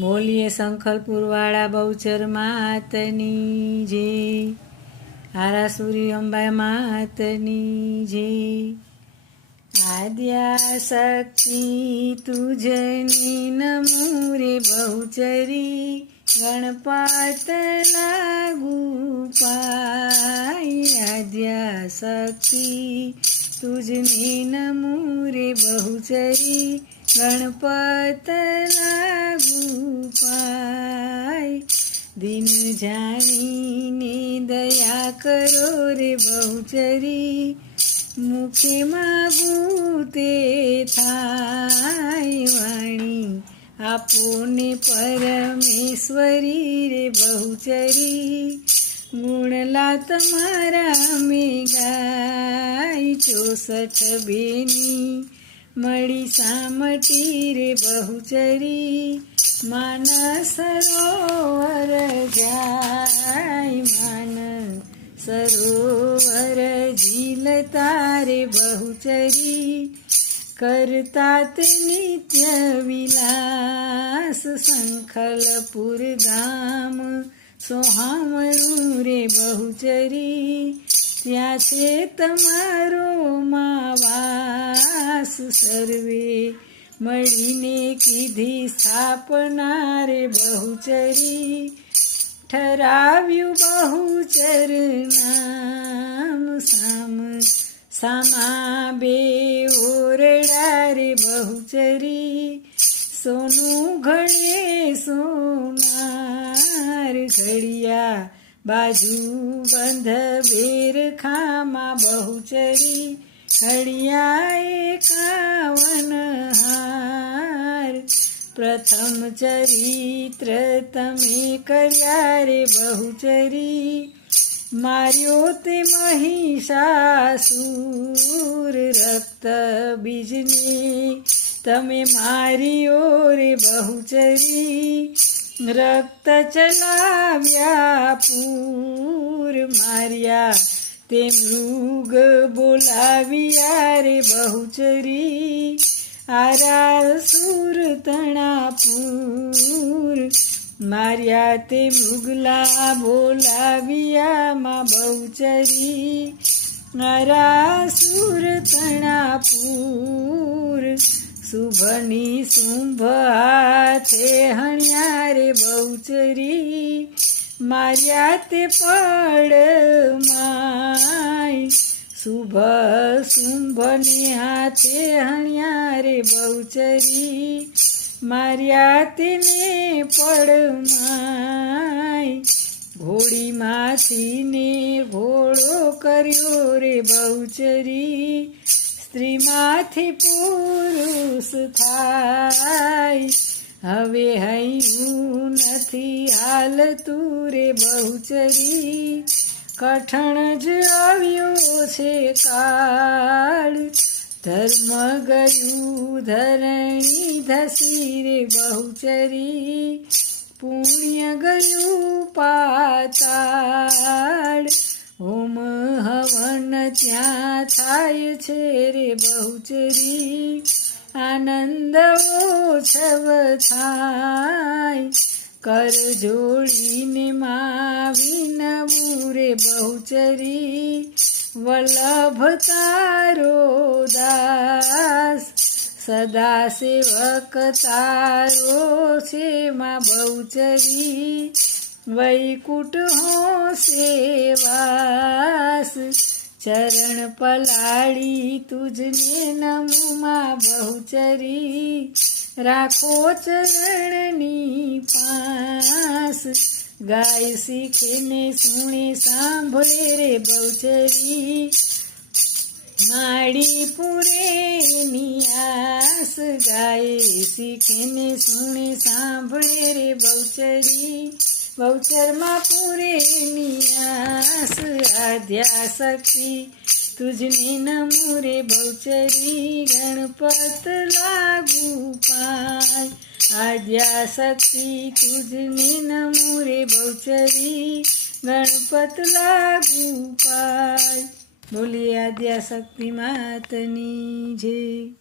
બોલીએ સંખલપુરવાળા બહુચર માતની જય, આરાસુરી અંબા માતની જય। આદ્યા શક્તિ તુજની નમો રે બહુચરી, ગણપત લાગુ પાય। આદ્યા શક્તિ તુજની નમો રે બહુચરી, ગણપત લાગુ પાય। દિન જાણીને દયા કરો રે બહુચરી, મુખે માગું તે થાય। વાણી આપોને પરમેશ્વરી રે બહુચરી, ગુણલા તમારા મેં ગાય। 64 બેની મળી સામટી રે બહુચરી, માનસ સરોવર જાય। માનસ સરોવર ઝીલતા રે બહુચરી, કરતા તે નિત્ય વિલાસ। સંખલપુર ગામ સોહામણું રે બહુચરી, ત્યાં છે તમારો માં વાસ। સર્વે મળીને કીધી સ્થાપના રે બહુચરી, ઠરાવ્યું બહુચર નામ। સામા બે ઓરડા રે બહુચરી, સોનું ઘડે સોનાર। ઘડિયા બાજુ બંધ બેરખામાં બહુચરી, ઘડિયા 51 હાર। પ્રથમ ચરિત્ર તમે કર્યા રે બહુચરી, માર્યો તે મહિષાસુર। રક્ત બીજને તમે માર્યો રે બહુચરી, રક્ત ચલાવ્યા પૂર। માર્યા તે મૃગ બોલાવ્યા રે બહુચરી, આરાસુર તણાપુર। માર્યા તે મૃગલા બોલાવ્યા માં બહુચરી, આરાસુર તણાપુર। શુભની શુંભ હાથે હણ્યા રે બહુચરી, માર્યા તે પડમાય। શુભ શુંભને હાથે હણ્યા રે બહુચરી, માર્યા તેને પડમાય। ઘોડીમાંથી ને ઘોડો કર્યો રે બહુચરી, સ્ત્રીમાંથી પુરુષ થાય। હવે હૈયું નથી હાલતું રે બહુચરી, કઠણ જ આવ્યો છે કાળ। ધર્મ ગયું ધરણી ધસી રે બહુચરી, પુણ્ય ગયું પાતાળ। હોમ હવન ત્યાં થાય છે રે બહુચરી, આનંદ ઓછવ થાય। કર જોડીને માં વિનવું રે બહુચરી, વલ્લભ તારો દાસ। સદા સેવક તારો છે માં બહુચરી, વૈકુટ હો સેવાસ। ચરણ પલાળી તુજને નમું માં બહુચરી, રાખો ચરણની પાસ। ગાય શીખે ને સુણે સાંભળે રે બહુચરી, માડી પૂરે નિયાસ। ગાય શીખે ને સુણે સાંભળે રે બહુચરી, બહુચરમાં પૂરે નિયાસ। આદ્યા શક્તિ તુજને નમો રે બહુચરી, ગણપત લાગુ પાય। આદ્યા શક્તિ તુજને નમો રે બહુચરી, ગણપત લાગુ પાય। બોલીએ આદ્યા શક્તિ માતની જય।